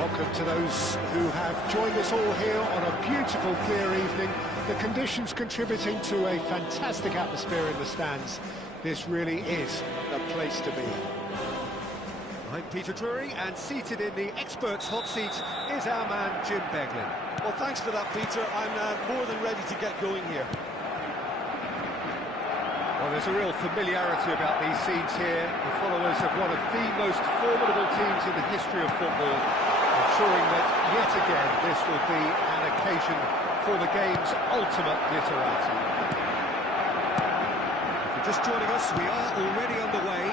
Welcome to those who have joined us all here on a beautiful, clear evening. The conditions contributing to a fantastic atmosphere in the stands. This really is the place to be. I'm Peter Drury, and seated in the experts' hot seat is our man Jim Beglin. Well, thanks for that, Peter. I'm more than ready to get going here. Well, there's a real familiarity about these scenes here. The followers of one of the most formidable teams in the history of football, ensuring that yet again this will be an occasion for the game's ultimate glitterati. If you're just joining us, we are already underway.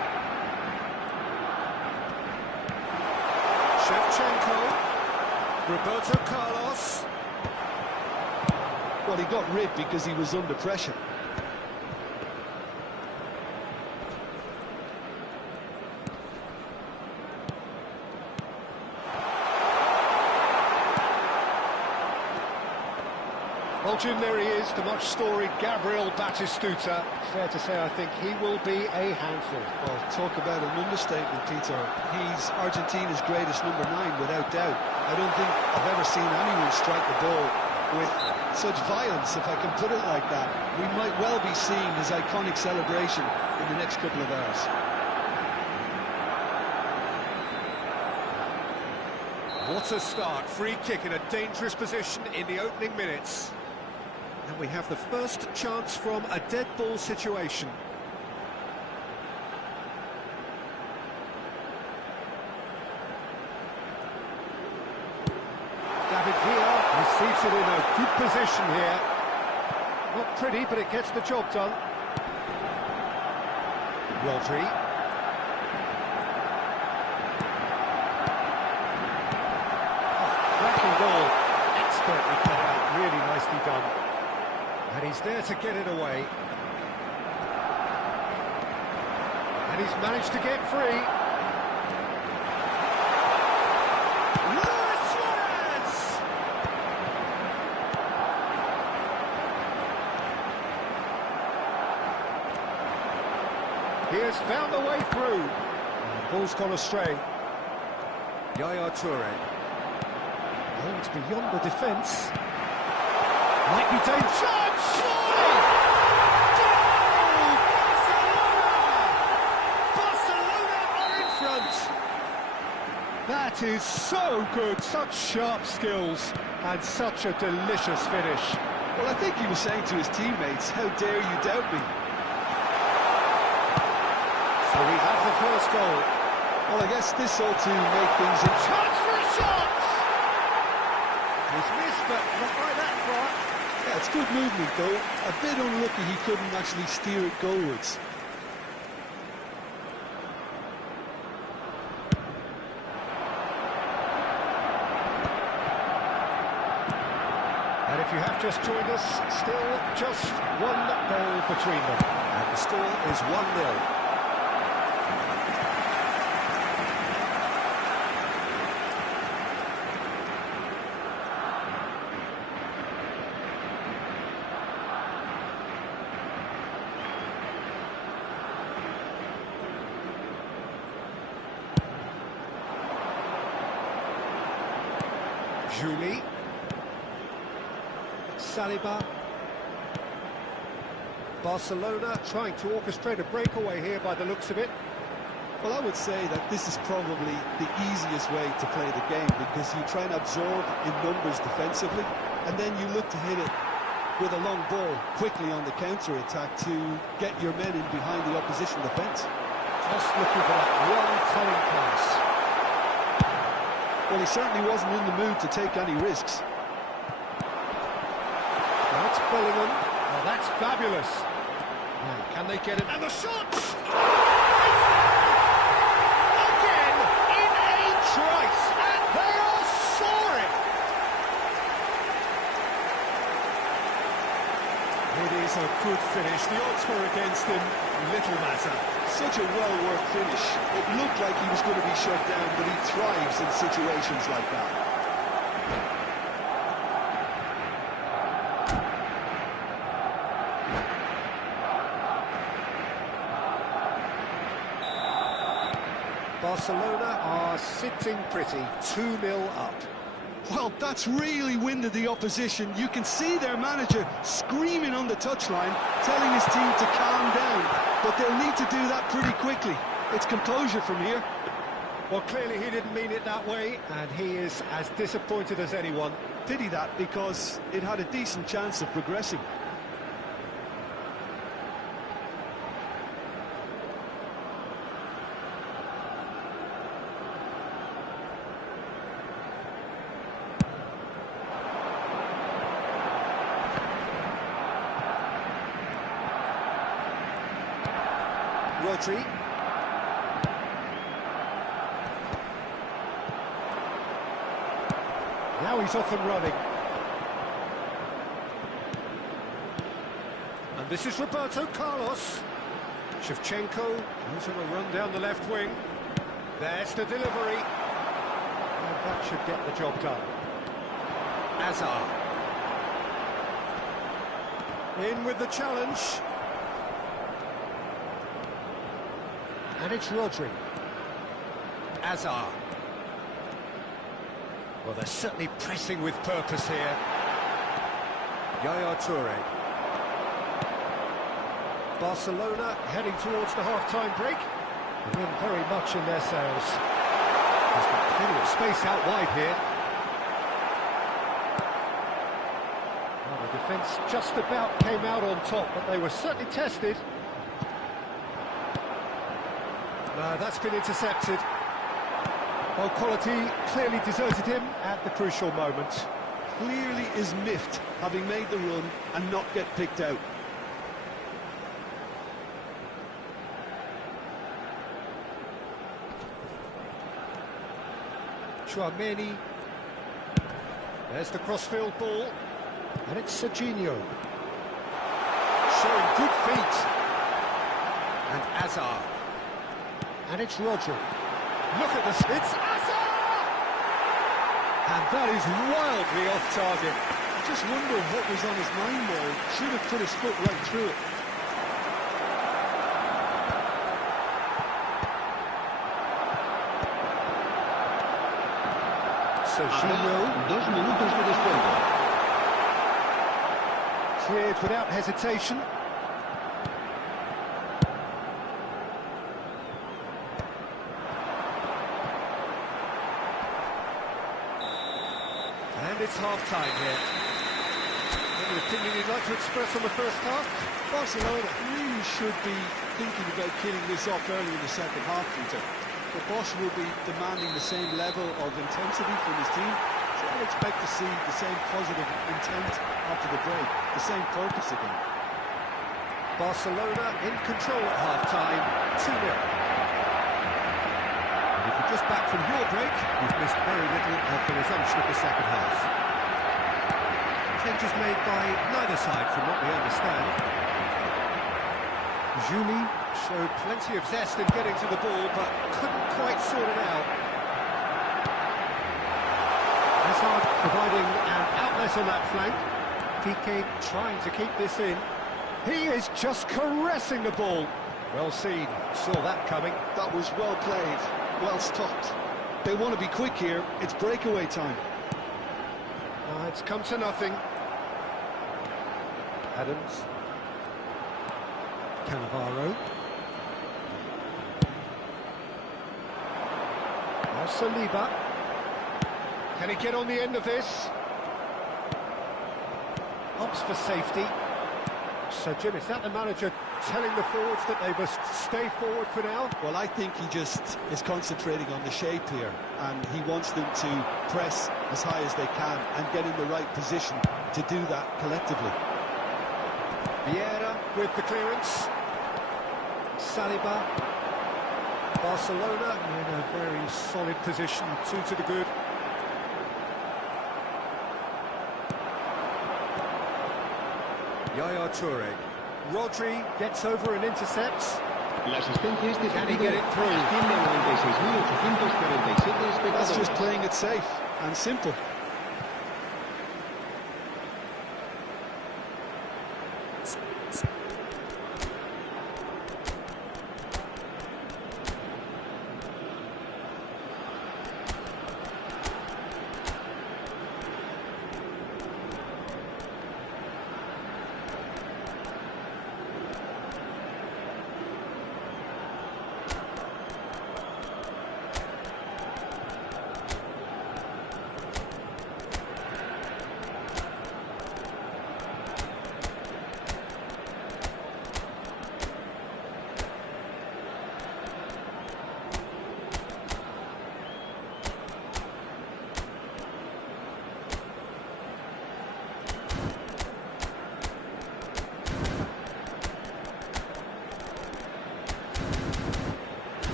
Shevchenko, Roberto Carlos. Well, he got rid because he was under pressure. Well, Jim, there he is, the much-storied Gabriel Batistuta. Fair to say, I think he will be a handful. Well, talk about an understatement, Peter. He's Argentina's greatest number 9, without doubt. I don't think I've ever seen anyone strike the ball with such violence, if I can put it like that. We might well be seeing his iconic celebration in the next couple of hours. What a start. Free kick in a dangerous position in the opening minutes. And we have the first chance from a dead ball situation. David Villa receives it in a good position here. Not pretty, but it gets the job done. Rodri. Cracking goal. Expertly cut out. Really nicely done. And he's there to get it away. And he's managed to get free. Luis Suarez! He has found the way through. And the ball's gone astray. Yaya Toure. Oh, it's beyond the defence. Might be dangerous. That is so good, such sharp skills and such a delicious finish. Well, I think he was saying to his teammates, how dare you doubt me? So we have the first goal. Well, I guess this ought to make things a chance for a shot! He's missed, but not by that far. Yeah, it's good movement, though. A bit unlucky he couldn't actually steer it goalwards. And if you have just joined us, still just one goal between them. And the score is 1-0. Julie. Saliba. Barcelona trying to orchestrate a breakaway here by the looks of it. Well, I would say that this is probably the easiest way to play the game, because you try and absorb in numbers defensively, and then you look to hit it with a long ball quickly on the counter-attack to get your men in behind the opposition defence. Just looking for that one telling pass. Well, he certainly wasn't in the mood to take any risks. That's Bellingham. Oh, that's fabulous. Now, can they get it? And the shot! Again, in a trice, and they are soaring! It is a good finish. The odds were against him. Little matter. Such a well-worked finish. It looked like he was going to be shut down, but he thrives in situations like that. Barcelona are sitting pretty, 2-0 up. Well, that's really winded the opposition. You can see their manager screaming on the touchline, telling his team to calm down. But they'll need to do that pretty quickly. It's composure from here. Well, clearly he didn't mean it that way, and he is as disappointed as anyone. Pity that, because it had a decent chance of progressing. Rodri. Now he's off and running. And this is Roberto Carlos. Shevchenko goes on a run down the left wing. There's the delivery. And that should get the job done. Hazard. In with the challenge. And it's Rodri. Hazard. Well, they're certainly pressing with purpose here. Yaya Toure. Barcelona heading towards the half-time break. The wind very much in their sails. There's got plenty of space out wide here. Well, the defence just about came out on top, but they were certainly tested. No, that's been intercepted. Well, quality clearly deserted him at the crucial moment. Clearly is miffed, having made the run and not get picked out. Chouameni. There's the crossfield ball. And it's Serginho. Showing good feet. And Hazard. And it's Rodri. Look at this. It's Hazard! And that is wildly off target. I just wonder what was on his mind there. Should have put his foot right through it. Serginho. 2 minutos de descuento. Cleared without hesitation. And it's half-time here. Any opinion you'd like to express on the first half? Barcelona really should be thinking about killing this off early in the second half, Peter. The boss will be demanding the same level of intensity from his team, so I expect to see the same positive intent after the break, the same focus again. Barcelona in control at half-time, 2-0. If you're just back from your break, you've missed very little of the resumption of the second half. Changes made by neither side from what we understand. Juni showed plenty of zest in getting to the ball, but couldn't quite sort it out. Hazard providing an outlet on that flank. Piqué trying to keep this in. He is just caressing the ball. Well seen, saw that coming. That was well played, well stopped. They want to be quick here, it's breakaway time. It's come to nothing. Adams. Cannavaro. Saliba. Can he get on the end of this? Opts for safety. So, Jim, is that the manager telling the forwards that they must stay forward for now? Well, I think he just is concentrating on the shape here, and he wants them to press as high as they can and get in the right position to do that collectively. Vieira with the clearance. Saliba. Barcelona in a very solid position, 2 to the good. Yaya Toure. Rodri gets over and intercepts. La asistencia este Can he partido get it through? asciende a 96.847 espectadores. That's just playing it safe and simple.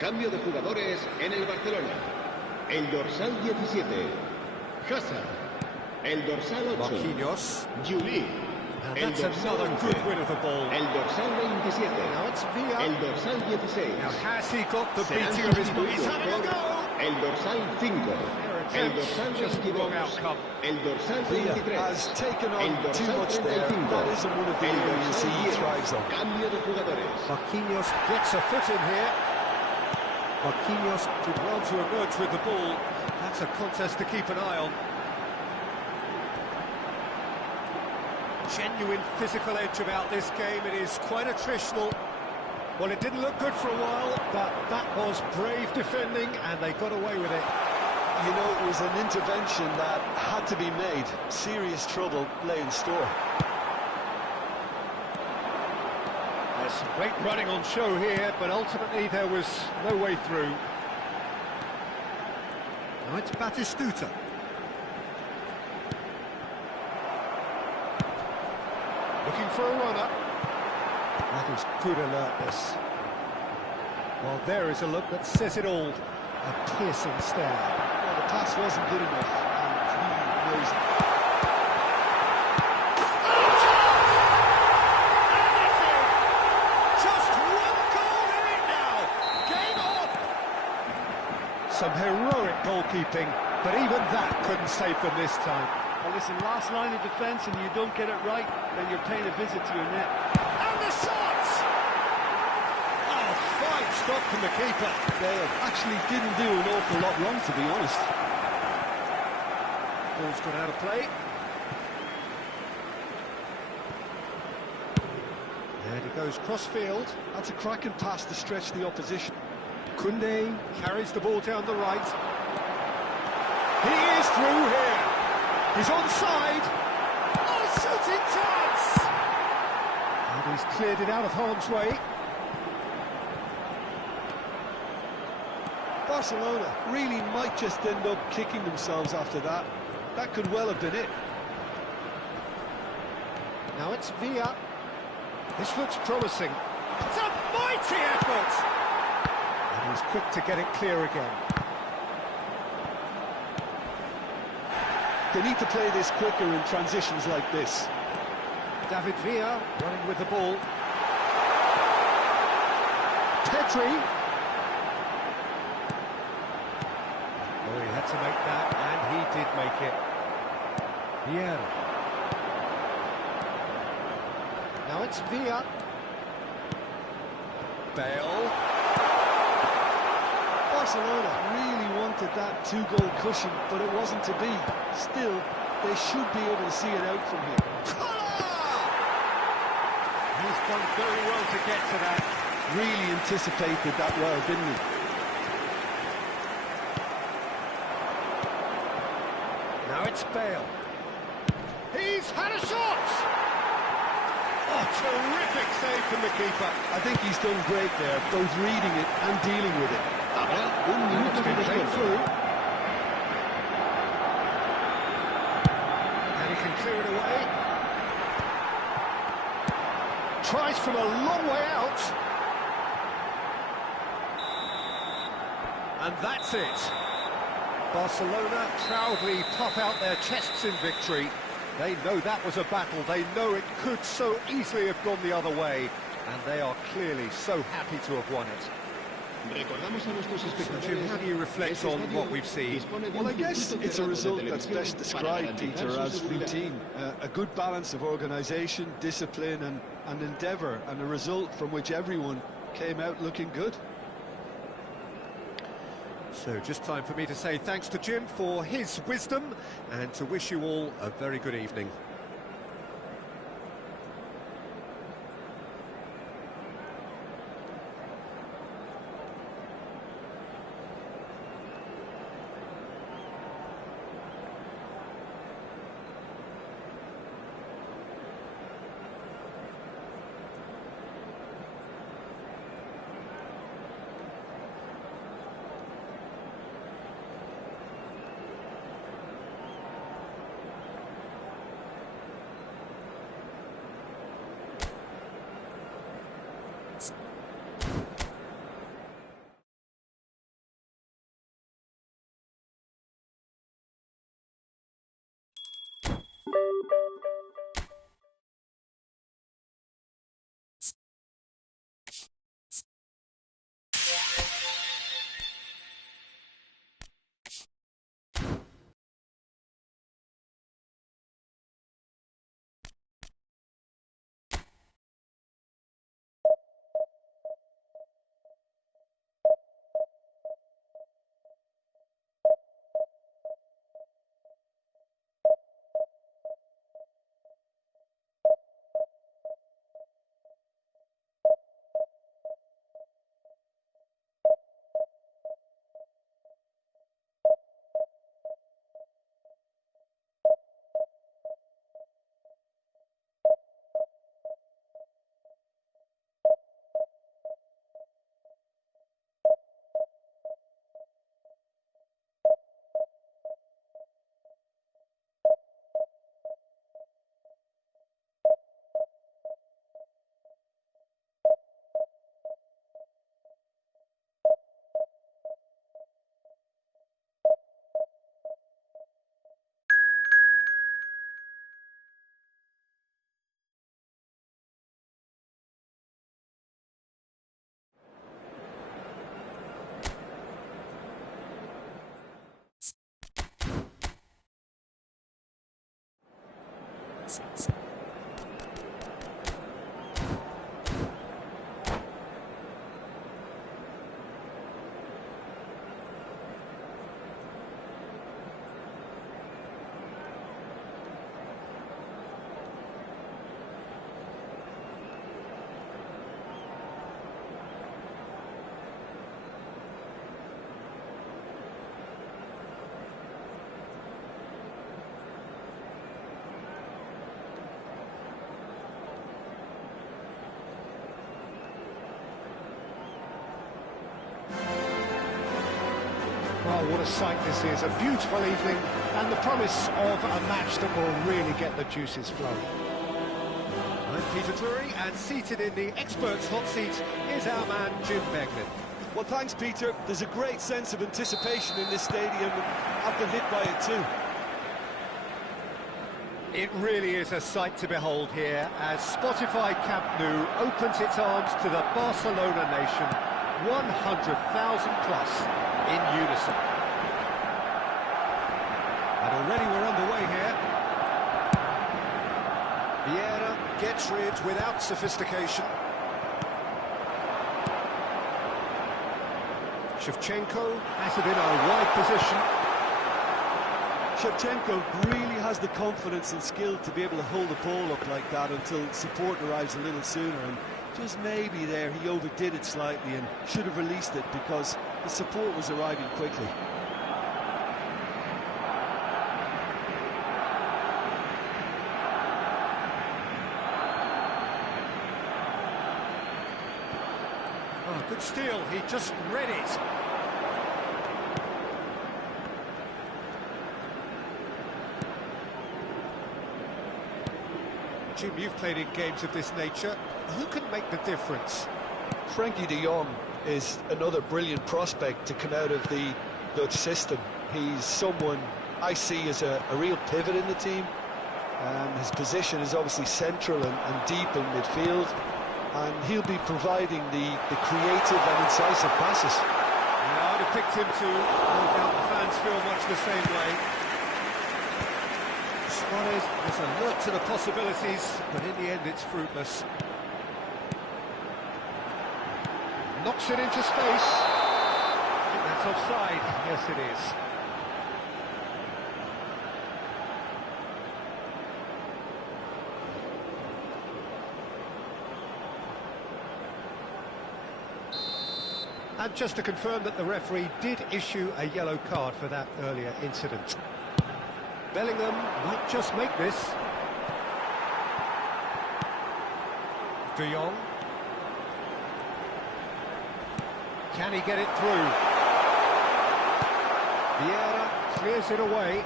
Cambio de jugadores en el Barcelona. El dorsal 17, Hazard. El dorsal 8, Marquinhos. Juli. And El that's dorsal another 11, good win of the ball. el dorsal 27, Now it's Villa. el dorsal 16. Now has he got the Serán beating of his boot? He's sustituidos having a por go! el dorsal 5, el dorsal Just wrong 22, outcome. el dorsal Villa 23, has taken el on too dorsal much there. 35, That isn't one of the el areas dorsal he 10. thrives on. Cambio de jugadores. Marquinhos gets a foot in here. Marquinhos did well to emerge with the ball. That's a contest to keep an eye on. Genuine physical edge about this game. It is quite attritional. Well, it didn't look good for a while, but that was brave defending, and they got away with it. You know, it was an intervention that had to be made. Serious trouble lay in store. There's some great running on show here, but ultimately there was no way through. Now it's Batistuta. Looking for a runner. That was good alertness. Well, there is a look that says it all. A piercing stare. Well, the pass wasn't good enough, and he knows it. Just one goal in it now. Game on. Some heroic goalkeeping, but even that couldn't save them this time. Well, listen, last line of defence and you don't get it right, then you're paying a visit to your net. And the shots! Oh, fine stop from the keeper. They actually didn't do an awful lot wrong, to be honest. Ball's gone out of play. And he goes cross-field. That's a cracking pass to stretch the opposition. Koundé carries the ball down the right. He is through here. He's onside. Oh, shooting chance! And he's cleared it out of harm's way. Barcelona really might just end up kicking themselves after that. That could well have been it. Now it's Villa. This looks promising. It's a mighty effort! And he's quick to get it clear again. They need to play this quicker in transitions like this. David Villa running with the ball. Pedri. Oh, he had to make that, and he did make it. Vieira. Now it's Villa. Bale. Barcelona really wanted that two-goal cushion, but it wasn't to be. Still, they should be able to see it out from here. He's done very well to get to that. Really anticipated that well, didn't he? Now it's Bale. He's had a shot! Oh, terrific save from the keeper. I think he's done great there, both reading it and dealing with it. Habrá un minuto de descuento. Through. And he can clear it away. Tries from a long way out. And that's it. Barcelona proudly puff out their chests in victory. They know that was a battle. They know it could so easily have gone the other way. And they are clearly so happy to have won it. Recordamos a nuestros Jim, espectadores. how do you reflect on what we've seen? Well, I guess it's a result that's best described, Peter, as routine. A good balance of organisation, discipline and endeavour, and a result from which everyone came out looking good. So just time for me to say thanks to Jim for his wisdom and to wish you all a very good evening. Oh, what a sight this is, a beautiful evening, and the promise of a match that will really get the juices flowing. I'm Peter Drury, and seated in the experts' hot seat is our man Jim Beglin. Well, thanks, Peter. There's a great sense of anticipation in this stadium, and I've been hit by it too. It really is a sight to behold here, as Spotify Camp Nou opens its arms to the Barcelona nation, 100,000 plus in unison. And already we're underway here. Vieira gets rid without sophistication. Shevchenko has it in a wide position. Shevchenko really has the confidence and skill to be able to hold the ball up like that until support arrives a little sooner, and just maybe there he overdid it slightly and should have released it because the support was arriving quickly. Oh, good steal, he just read it. Jim, you've played in games of this nature. Who can make the difference? Frankie de Jong is another brilliant prospect to come out of the Dutch system. He's someone I see as a real pivot in the team. His position is obviously central and deep in midfield, and he'll be providing the creative and incisive passes. Yeah, I'd have picked him too. No doubt the fans feel much the same way. Suarez is alert to the possibilities, but in the end it's fruitless. Knocks it into space. I think that's offside. Yes, it is. And just to confirm that the referee did issue a yellow card for that earlier incident. Bellingham might just make this. De Jong. Can he get it through? Vieira clears it away.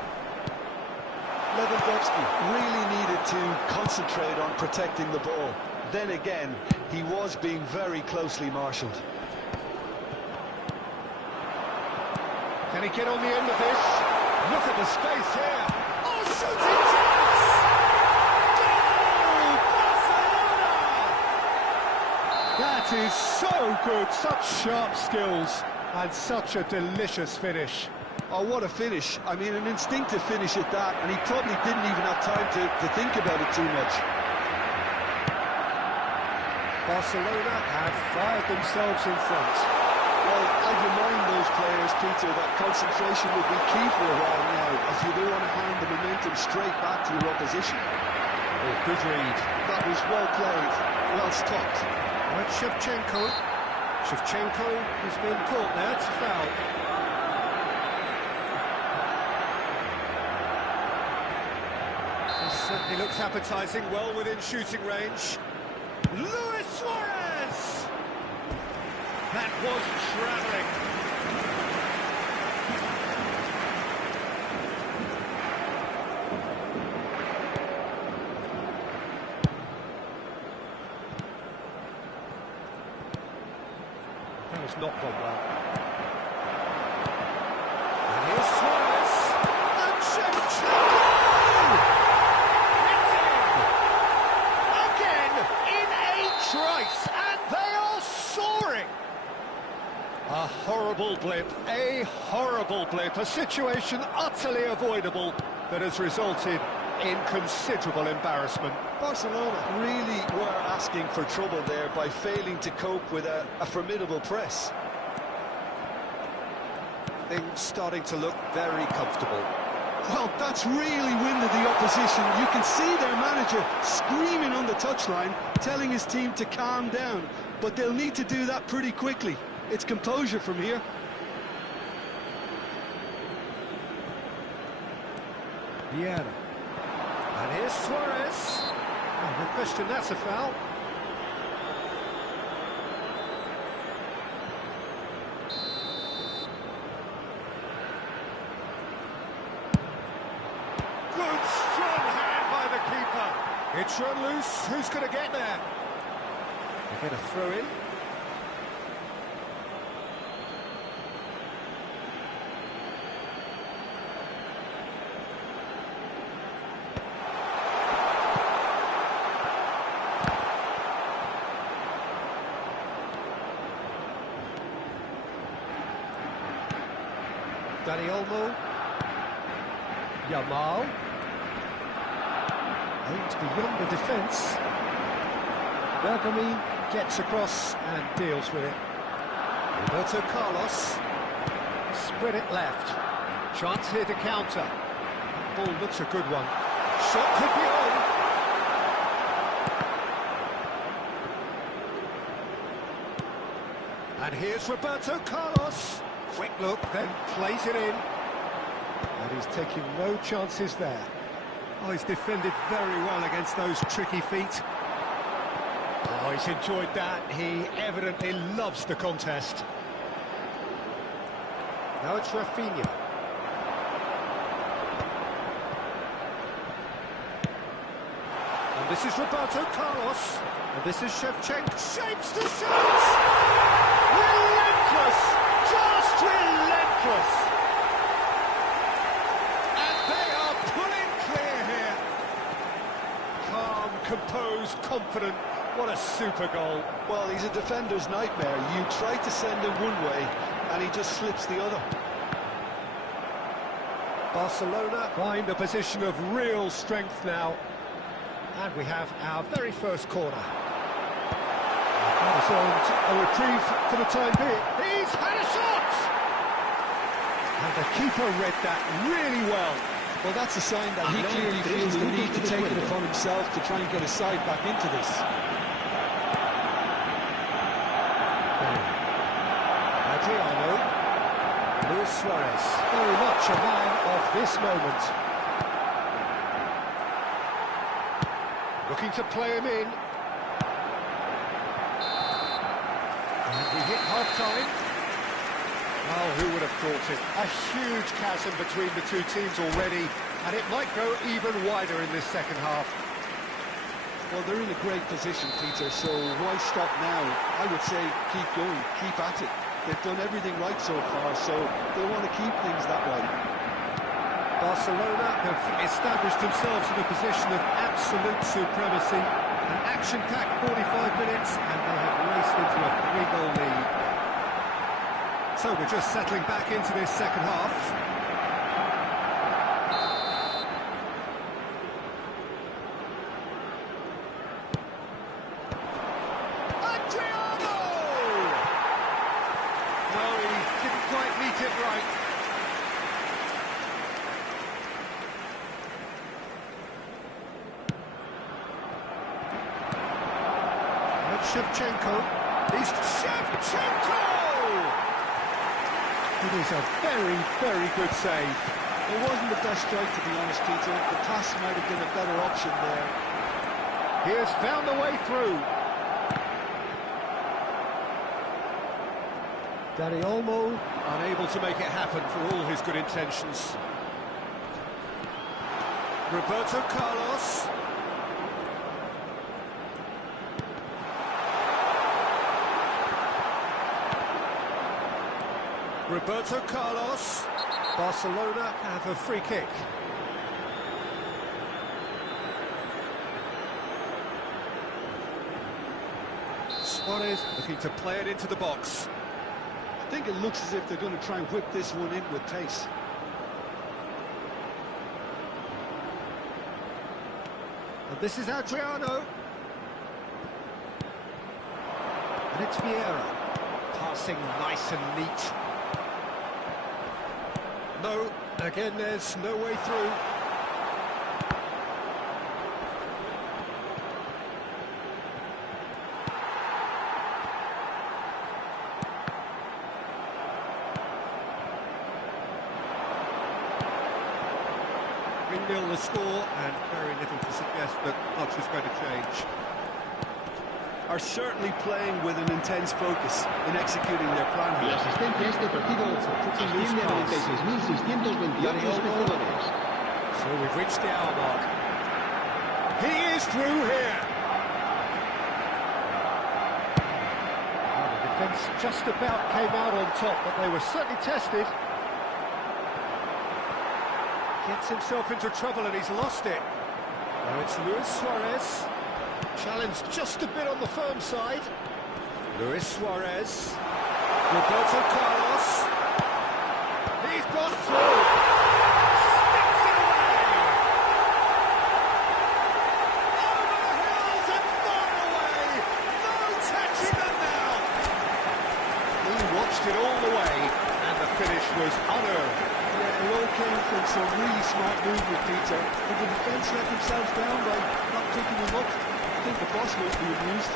Lewandowski really needed to concentrate on protecting the ball. Then again, he was being very closely marshalled. Can he get on the end of this? Look at the space here. Oh, shooting chance! Goal! Barcelona! That is so good. Such sharp skills and such a delicious finish. Oh, what a finish. I mean, an instinctive finish at that, and he probably didn't even have time to think about it too much. Barcelona have fired themselves in front. Well, I'd remind those players, Peter, that concentration will be key for a while now, as you don't want to hand the momentum straight back to your opposition. Oh, good read. That was well played, well stopped. Right, Shevchenko. Shevchenko has been caught there, it's a foul. This certainly looks appetising, well within shooting range. Luis Suarez! That was travelling. That was not gone well. And here's Suarez. And Shevchenko! It's in! Again, in a trice, and they are soaring! A horrible blip, a situation utterly avoidable that has resulted in considerable embarrassment. Barcelona really were asking for trouble there by failing to cope with a formidable press. Things starting to look very comfortable. Well, that's really winded the opposition. You can see their manager screaming on the touchline, telling his team to calm down. But they'll need to do that pretty quickly. It's composure from here. Vieira. And here's Suarez. Oh, no question, that's a foul. Good, strong hand by the keeper. It's run loose. Who's going to get there? They get a throw in. Dani Olmo. Yamal. Aims beyond the defence. Bergami gets across and deals with it. Roberto Carlos. Spread it left. Chance here to counter. Ball looks a good one. Shot could be on. And here's Roberto Carlos. Quick look, then plays it in. And he's taking no chances there. Oh, he's defended very well against those tricky feet. Oh, he's enjoyed that. He evidently loves the contest. Now it's Rafinha. And this is Roberto Carlos. And this is Shevchenko. Shapes the shot! Relentless! Just relentless! And they are pulling clear here. Calm, composed, confident. What a super goal. Well, he's a defender's nightmare. You try to send him one way, and he just slips the other. Barcelona find a position of real strength now. And we have our very first corner. That is a reprieve for the time being. He's had a shot! And the keeper read that really well. Well, that's a sign that he clearly feels the need to take it upon himself to try and get his side back into this. Adriano. Luis Suarez. Very much a man of this moment. Looking to play him in. And we hit half-time. Oh, who would have thought it? A huge chasm between the two teams already, and it might go even wider in this second half. Well, they're in a great position, Peter, so why stop now? I would say keep going, keep at it. They've done everything right so far, so they want to keep things that way. Barcelona have established themselves in a position of absolute supremacy. An action-packed 45 minutes, and they have raced into a 3-goal lead. So we're just settling back into this second half. Adriano! No, he didn't quite meet it right. Shevchenko. He's Shevchenko! It is a very, very good save. It wasn't the best strike, to be honest, Peter. The pass might have been a better option there. He has found the way through. Dani Olmo unable to make it happen for all his good intentions. Roberto Carlos. Roberto Carlos. Barcelona have a free kick. Suarez looking to play it into the box. I think it looks as if they're going to try and whip this one in with pace. And this is Adriano. And it's Vieira. Passing nice and neat. No, again there's no way through. Nil the score, and very little to suggest that much is going to change. Are certainly playing with an intense focus in executing their plan La here. asistencia a este partido asciende a 96.628 espectadores. So we've reached the hour mark. He is through here. Well, the defence just about came out on top, but they were certainly tested. Gets himself into trouble and he's lost it. Now it's Luis Suarez. Challenged just a bit on the firm side. Luis Suarez. Roberto Carlos. He's gone through. Sticks it away. Over the hills and far away. No touching them now. He watched it all the way and the finish was unearned. Yeah, it all came from some really smart movement, Peter. But the defence let themselves down by not picking them up. I think the boss must be amused.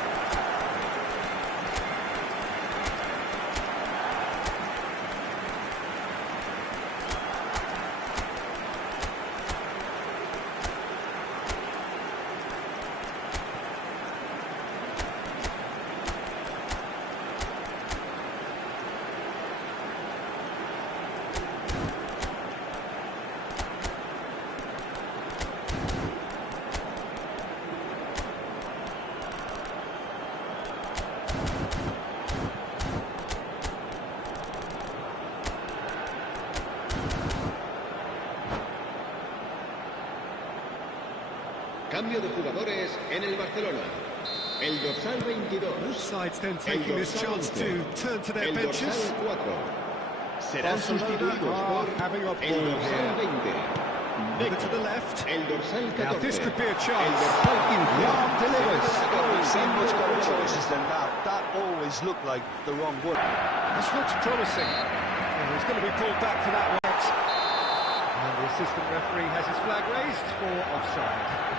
Cambio de jugadores en el Barcelona. El dorsal 22. Both sides then taking this chance to turn to their El benches. dorsal 4. Serán Barcelona sustituidos are por having a el ball dorsal here. 20. Over to the left. El dorsal 14. Now this could be a El chance. dorsal 15. Lam delivers. We've seen much better choices than that. That always looked like the wrong one. This looks promising. And he's going to be pulled back for that one. And the assistant referee has his flag raised for offside.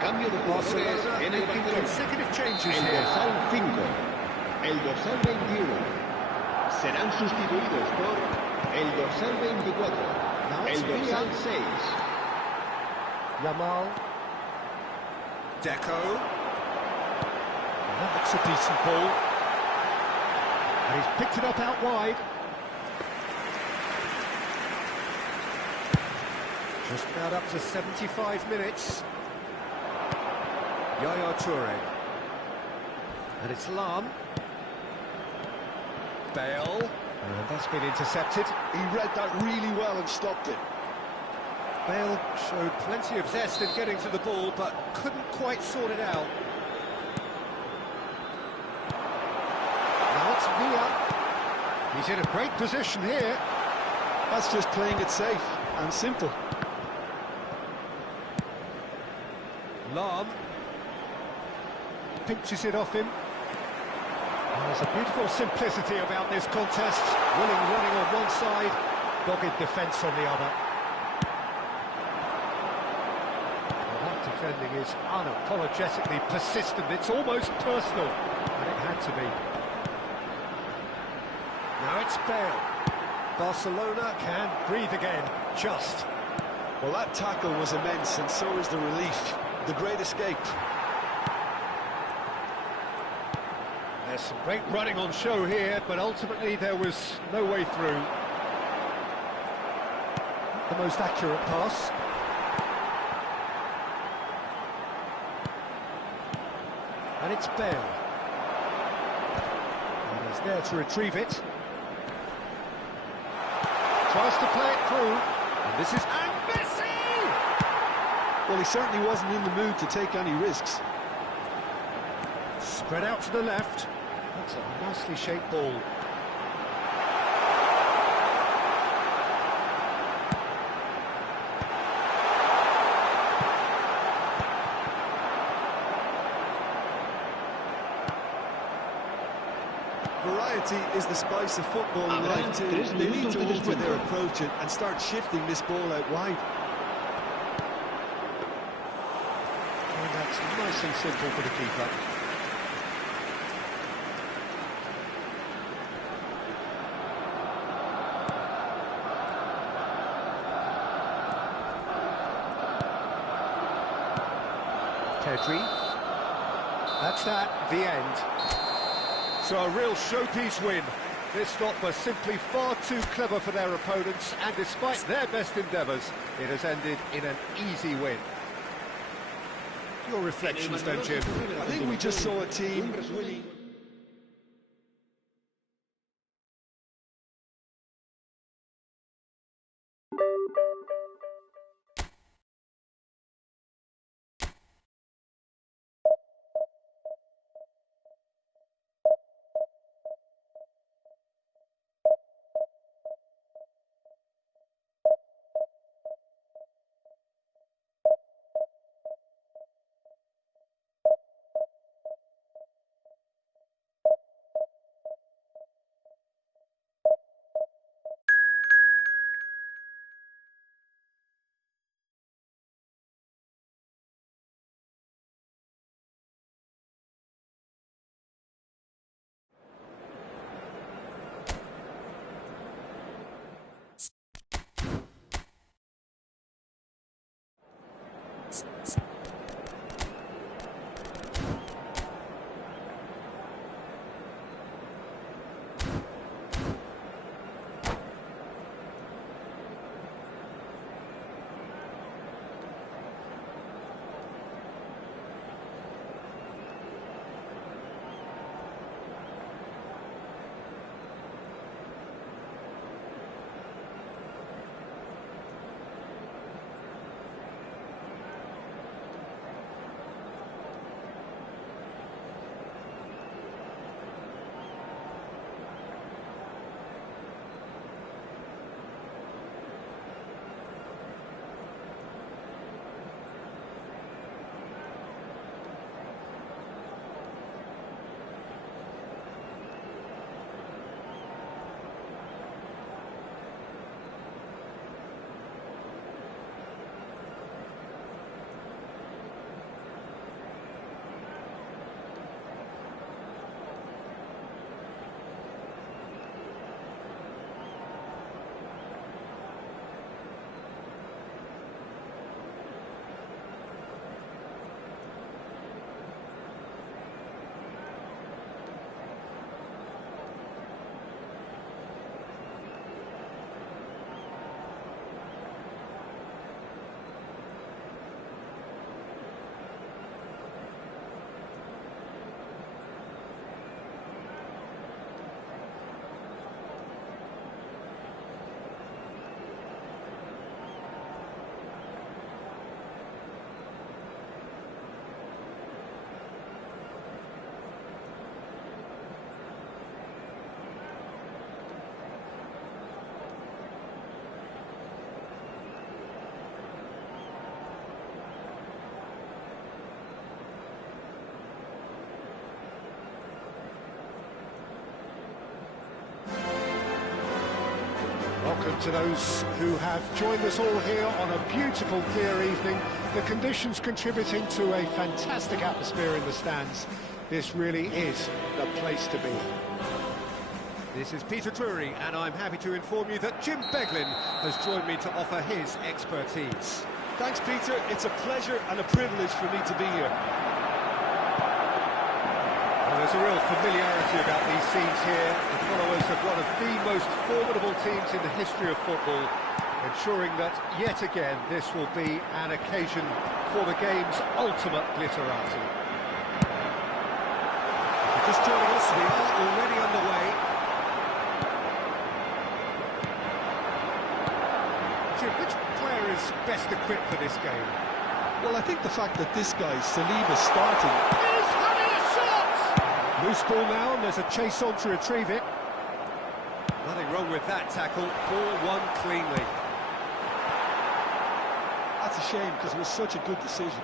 Cambio de jugadores Barcelona en el making Barcelona. consecutive changes El here. dorsal 5. El dorsal 21. Serán sustituidos por el dorsal 24. Now it's El dorsal Villa. 6. Yamal. Deco. That's a decent ball. And he's picked it up out wide. Just about up to 75 minutes. Yaya Toure. And it's Lam. Bale. And that's been intercepted. He read that really well and stopped it. Bale showed plenty of zest in getting to the ball, but couldn't quite sort it out. Now it's Villa. He's in a great position here. That's just playing it safe and simple. Lam. Pinches it off him. And there's a beautiful simplicity about this contest. Willing running on one side, dogged defence on the other. Well, that defending is unapologetically persistent. It's almost personal, and it had to be. Now it's Bale. Barcelona can breathe again, just. Well, that tackle was immense, and so is the relief. The great escape. There's some great running on show here, but ultimately there was no way through. the most accurate pass. And it's Bale. And he's there to retrieve it. Tries to play it through. And this is... And Messi! Well, he certainly wasn't in the mood to take any risks. Spread out to the left. That's a nicely shaped ball. Variety is the spice of football in life too. They need to alter their approach and start shifting this ball out wide. And that's nice and simple for the keeper. Pedri. That's that, the end. So a real showpiece win. This stop was simply far too clever for their opponents, and despite their best endeavours, it has ended in an easy win. Your reflections then, Jim? I think we just saw a team... Welcome to those who have joined us all here on a beautiful, clear evening. The conditions contributing to a fantastic atmosphere in the stands. This really is the place to be. This is Peter Drury, and I'm happy to inform you that Jim Beglin has joined me to offer his expertise. Thanks, Peter. It's a pleasure and a privilege for me to be here. Well, there's a real familiarity about these scenes here. The followers of one of the most formidable teams in the history of football. ensuring that yet again this will be an occasion for the game's ultimate glitterati. If you're just joining us, we are already underway. Jim, which player is best equipped for this game? Well, I think the fact that this guy, Saliba, starting... He's having a shot! Loose ball now, and there's a chase on to retrieve it. Nothing wrong with that tackle. Ball won cleanly. That's a shame, because it was such a good decision.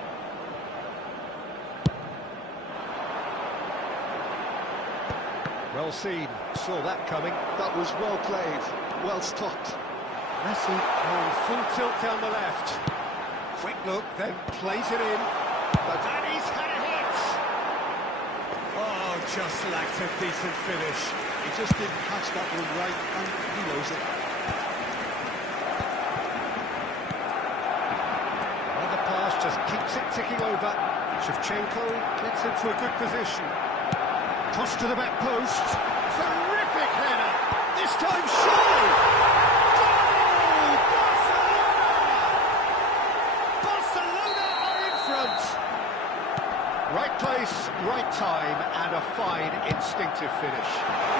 Well seen, saw that coming. That was well played, well stopped. Messi on full tilt down the left. Quick look, then plays it in. And he's had a hit! Oh, just lacked a decent finish. He just didn't catch that one right, and he knows it. Another pass just keeps it ticking over. Shevchenko gets into a good position. Toss to the back post. Terrific header! This time surely! Goal! Barcelona! Barcelona are in front! Right place, right time, and a fine instinctive finish.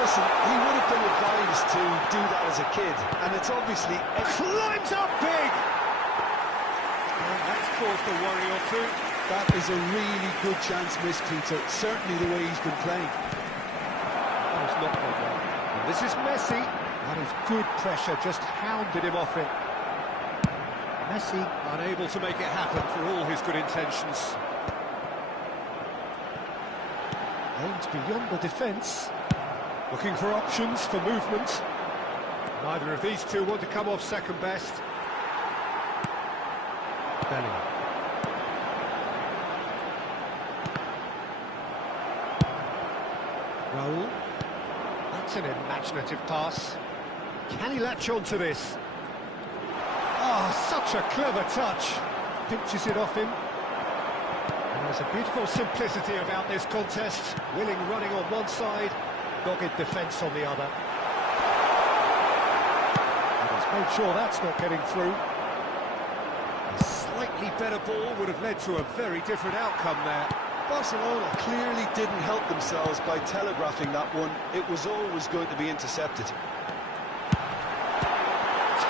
Listen, he would have been advised to do that as a kid, and it's obviously... Climbs up big! And that's caused a worry or two. That is a really good chance missed, Peter. Certainly the way he's been playing. That was not good well. And this is Messi. That is good pressure, just hounded him off it. Messi Unable to make it happen for all his good intentions. aims beyond the defence. Looking for options for movement. Neither of these two want to come off second best. Bellingham. Raul. That's an imaginative pass. Can he latch on to this? Oh, such a clever touch. Pinches it off him. And there's a beautiful simplicity about this contest. Willing running on one side, dogged defence on the other. And he's made sure that's not getting through. A slightly better ball would have led to a very different outcome there. Barcelona clearly didn't help themselves by telegraphing that one. It was always going to be intercepted.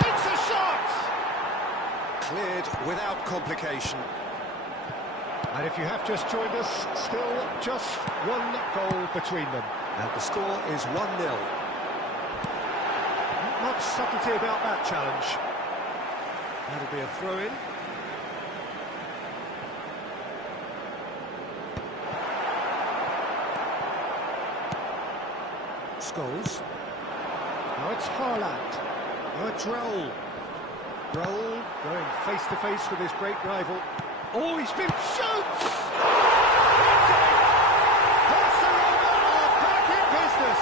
Takes a shot! Cleared without complication. And if you have just joined us, still just one goal between them. And the score is 1-0. Not much subtlety about that challenge. That'll be a throw-in. Scholes. Now it's Haaland. Now it's Raul. Raul going face-to-face with his great rival. Oh, he's been shoots! Barcelona are back in business!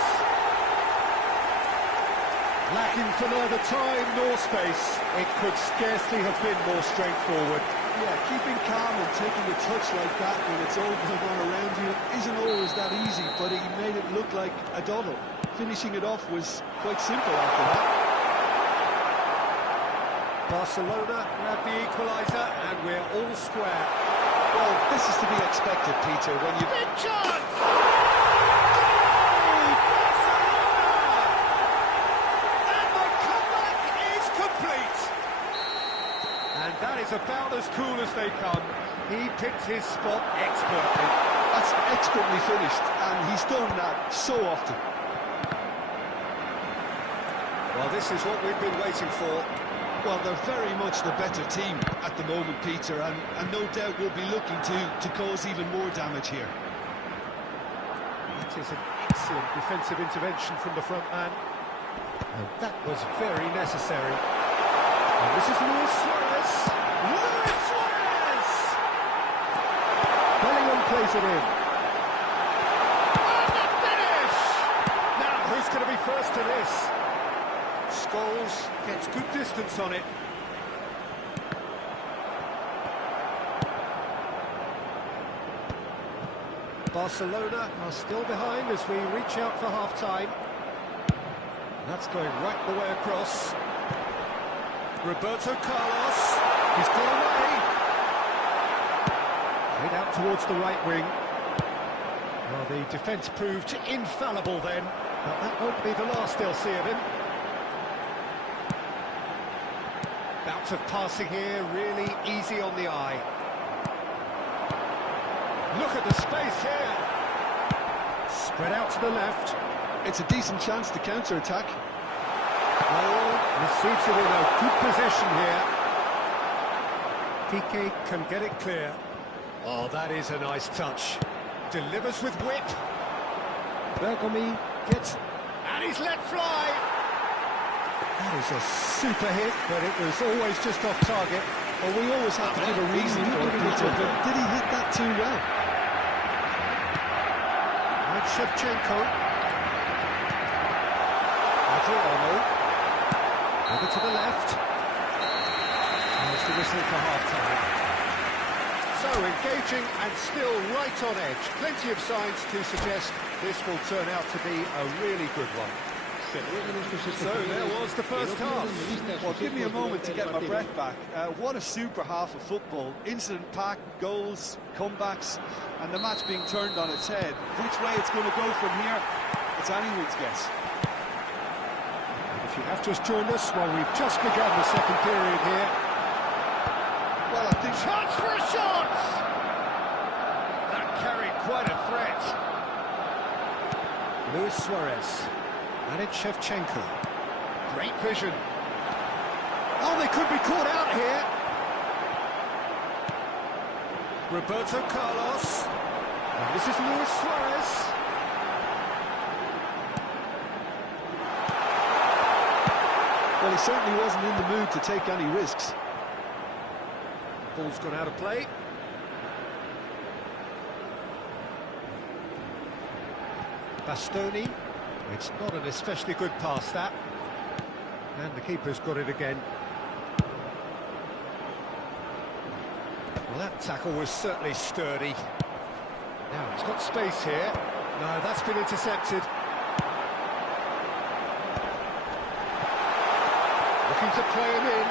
Lacking for neither time nor space, it could scarcely have been more straightforward. Yeah, keeping calm and taking a touch like that when it's all going on around you isn't always that easy, but he made it look like a doddle. Finishing it off was quite simple after that. Barcelona grab the equaliser and we're all square. Well, this is to be expected, Peter, when you... Big chance! That is about as cool as they come. He picked his spot expertly. That's expertly finished, and he's done that so often. Well, this is what we've been waiting for. Well, they're very much the better team at the moment, Peter, and no doubt will be looking to cause even more damage here. That is an excellent defensive intervention from the front man. And that was very necessary. And this is Luis Suarez. Luis Suarez! Bellingham plays it in. And the finish! Now, who's going to be first to this? Scholes gets good distance on it. Barcelona are still behind as we reach out for half-time. That's going right the way across. Roberto Carlos. He's got away. Played out towards the right wing. Well, the defence proved infallible then, but that won't be the last they'll see of him. Bouts of passing here, really easy on the eye. Look at the space here. Spread out to the left. It's a decent chance to counter-attack. Oh, receives it in a good position here. Kike can get it clear. Oh, that is a nice touch. Delivers with whip. Bergomi gets... And he's let fly! That is a super hit, but it was always just off target. Well, we always have to give a reason for it, Peter, but did he hit that too well? Right, Shevchenko. Adriano. Over to the left. There's the whistle for half-time. So engaging and still right on edge. Plenty of signs to suggest this will turn out to be a really good one. So there was the first half. Well, give me a moment to get my breath back. What a super half of football. Incident-packed, goals, comebacks, and the match being turned on its head. Which way it's going to go from here, it's anyone's guess. If you have just joined us, well, we've just begun the second period here. Well, I think... Chance for a shot! That carried quite a threat. Luis Suarez. And it's Shevchenko. Great vision. Oh, they could be caught out here. Roberto Carlos. And this is Luis Suarez. Well, he certainly wasn't in the mood to take any risks. Ball's gone out of play. Bastoni. It's not an especially good pass, that. And the keeper's got it again. Well, that tackle was certainly sturdy. Now, he's got space here. No, that's been intercepted. Looking to play him in.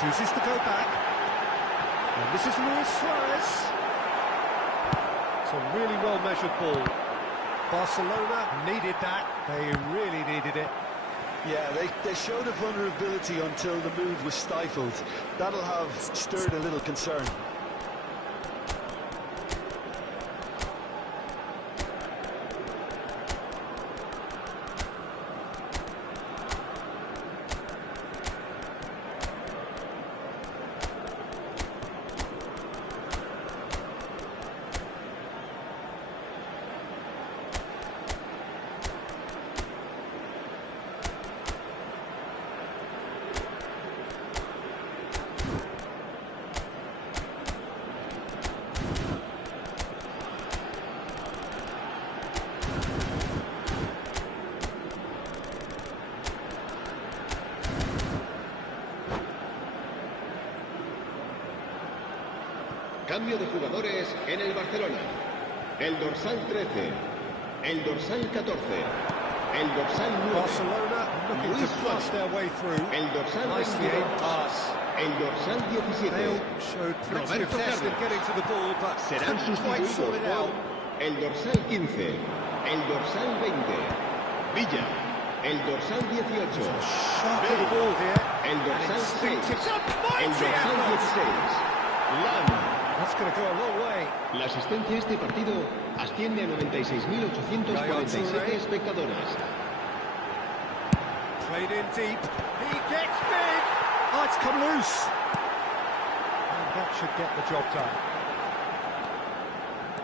Chooses to go back. And this is Luis Suarez. It's a really well-measured ball. Barcelona needed that. They really needed it. Yeah, they showed a vulnerability until the move was stifled. That'll have stirred a little concern. Cambio de jugadores en el Barcelona. El dorsal 13, el dorsal 14, el dorsal 9. Barcelona looking to pass their way through. El dorsal Nicely 22, aimed pass. el dorsal 17. Bale showed plenty of zest in getting to the ball, but Serán couldn't quite sort sustituidos it out. por el dorsal 15, el dorsal 20, Villa, el dorsal 18, Sharp little ball here. el dorsal 6, el dorsal 16, Lam. That's going to go a long way. La asistencia a este partido asciende a 96.847 espectadores. Played in deep. He gets big. Oh, it's come loose. And that should get the job done.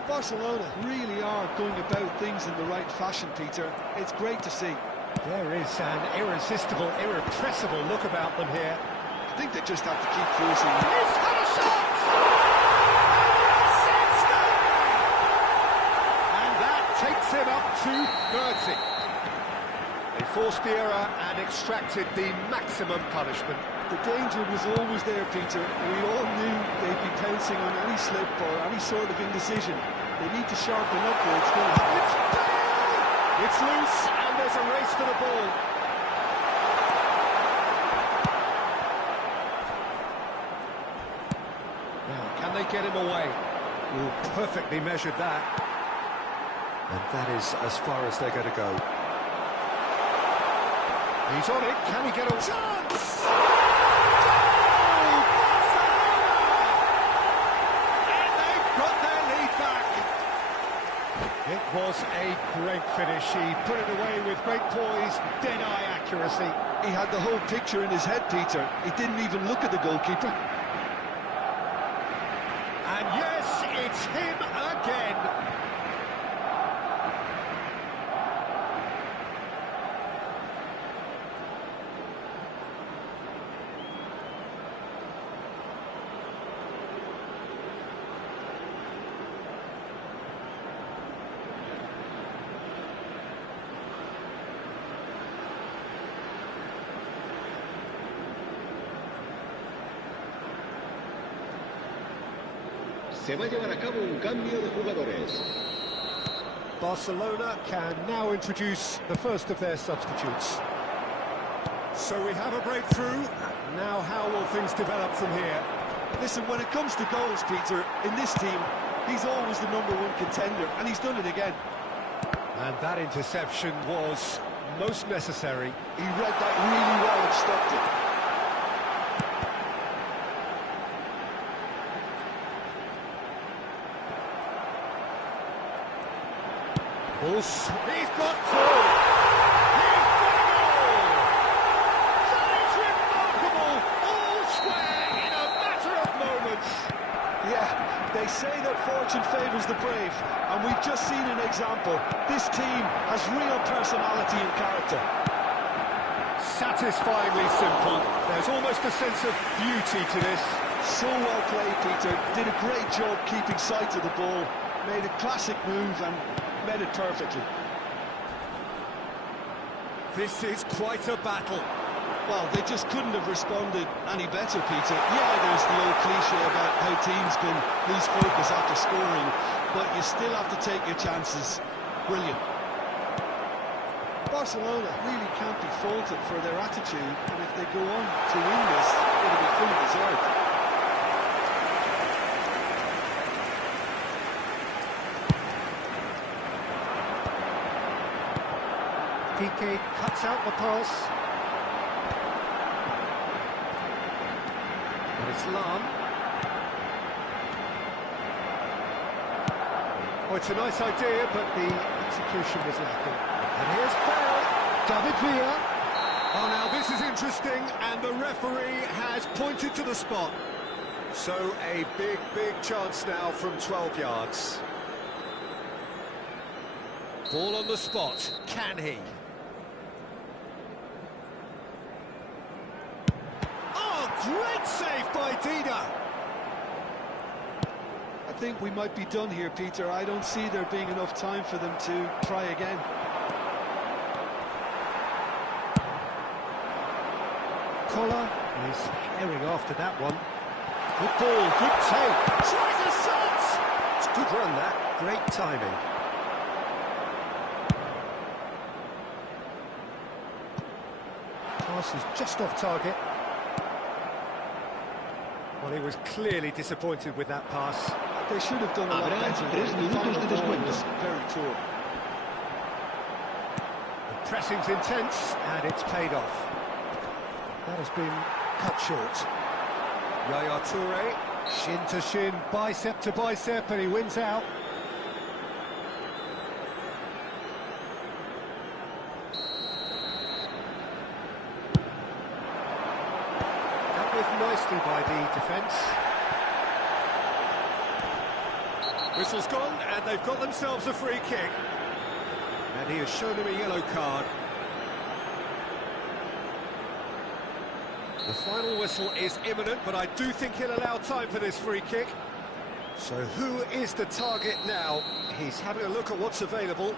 Barcelona really are going about things in the right fashion, Peter. It's great to see. There is an irresistible, irrepressible look about them here. I think they just have to keep forcing it. He's had a shot! Takes him up to 30. They forced the error and extracted the maximum punishment. The danger was always there, Peter. We all knew they'd be pouncing on any slip or any sort of indecision. They need to sharpen up or it's going to happen. It's loose and there's a race for the ball. Now, can they get him away? Ooh, perfectly measured that. And that is as far as they're going to go. He's on it. Can he get a chance? And they've got their lead back. It was a great finish. He put it away with great poise, dead-eye accuracy. He had the whole picture in his head, Peter. He didn't even look at the goalkeeper. And yes, it's him again. Se va a llevar a cabo un cambio de jugadores. Barcelona can now introduce the first of their substitutes. So we have a breakthrough. Now how will things develop from here? Listen, when it comes to goals, Peter, in this team, he's always the #1 contender, and he's done it again. And that interception was most necessary. He read that really well and stopped it. He's got through. He's got a goal! That is remarkable! All square in a matter of moments. Yeah, they say that fortune favours the brave, and we've just seen an example. This team has real personality and character. Satisfyingly simple. There's almost a sense of beauty to this. So well played, Peter. Did a great job keeping sight of the ball. Made a classic move and met it perfectly. This is quite a battle. Well, they just couldn't have responded any better, Peter. Yeah, there's the old cliche about how teams can lose focus after scoring, but you still have to take your chances. Brilliant. Barcelona really can't be faulted for their attitude, and if they go on to win this, it'll be fully deserved. Piqué cuts out the pass. And it's Lam. Oh, it's a nice idea, but the execution was lacking. And here's Bell, David Villa. Oh, now this is interesting, and the referee has pointed to the spot. So a big chance now from 12 yards. Ball on the spot. Can he? Oh, great save by Dida. I think we might be done here, Peter. I don't see there being enough time for them to try again. Collar is herring after that one. Good ball, good take. Tries a shot! It's a good run, that. Great timing. Pass is just off target. Well, he was clearly disappointed with that pass. They should have done a lot Habrá better. 3 minutos de descuento. Very poor. The pressing's intense, and it's paid off. That has been cut short. Yaya Toure. Shin to shin, bicep to bicep, and he wins out. Dealt with nicely by the defence. Whistle's gone, and they've got themselves a free kick. And he has shown him a yellow card. The final whistle is imminent, but I do think he'll allow time for this free kick. So who is the target now? He's having a look at what's available.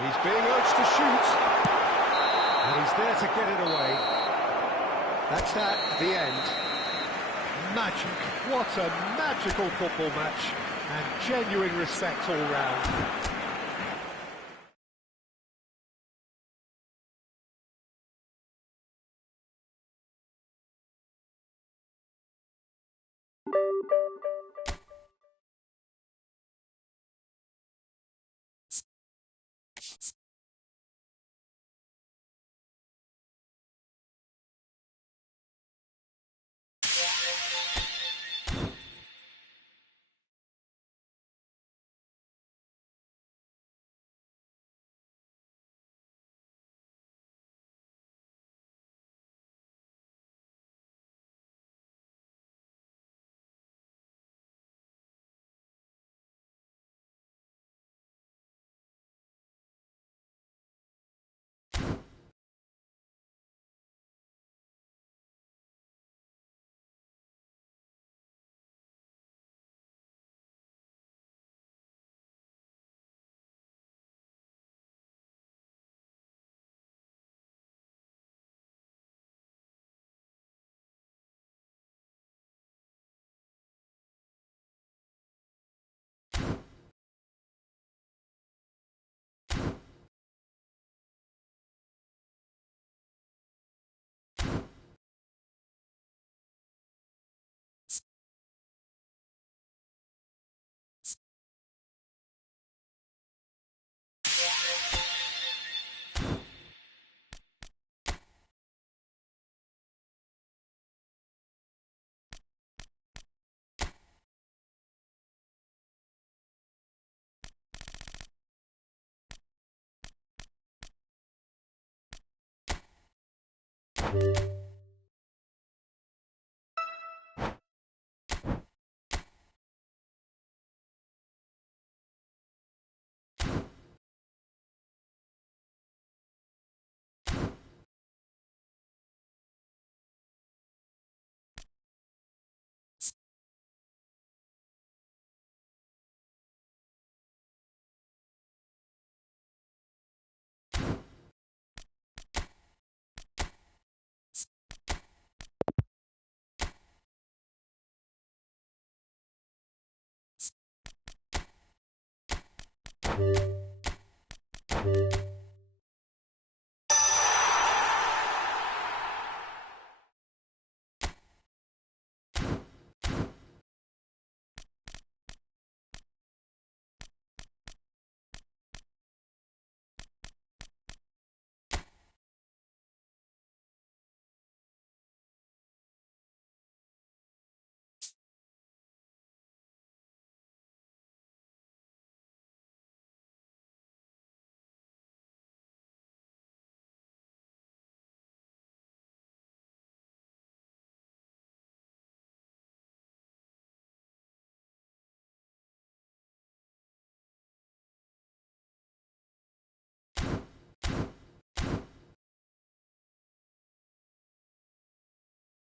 He's being urged to shoot. And he's there to get it away. That's that, the end. Magic. What a magical football match. And genuine respect all round. you.